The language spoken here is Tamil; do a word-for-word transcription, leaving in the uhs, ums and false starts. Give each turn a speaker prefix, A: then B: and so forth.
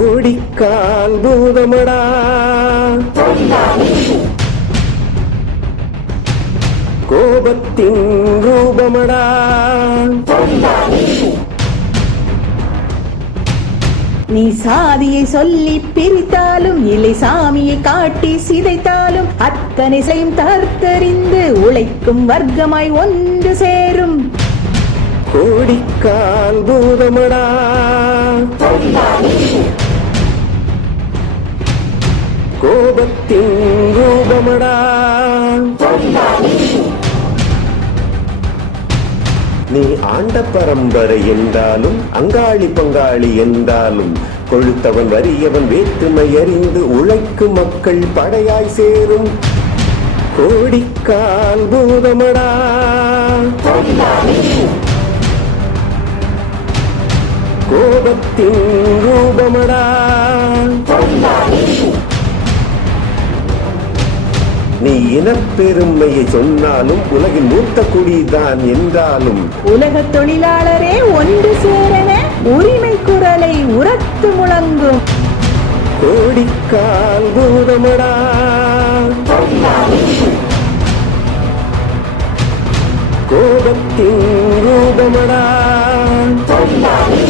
A: கோடிக்கால் பூதமடா கோபத்தின் ரூபமடா
B: நீ சாதியை சொல்லி பிரித்தாலும் இல்லை சாமியை காட்டி சிதைத்தாலும் அத்தனை செய்யும் தகர்த்தறிந்து உழைக்கும் வர்க்கமாய் ஒன்று சேரும்
A: கோடிக்கால் பூதமடா கோபத்தின் ரூபமடா நீ ஆண்ட பரம்பரை என்றாலும் அங்காளி பங்காளி என்றாலும் கொழுத்தவன் வறியவன் வேற்றுமை அறிந்து உழைக்கும் மக்கள் படையாய் சேரும் கோடிக்கால் பூதமடா கோபத்தின் ரூபமடா நீ இனப்பெருமையை சொன்னாலும் உலகின் மூத்த குடிதான் என்றாலும்
B: உலக தொழிலாளரே ஒன்று சேரன உரிமை குரலை உரத்து முழங்கும்
A: கோடிக்கால் பூதமடா கோபத்தின் ரூபமடா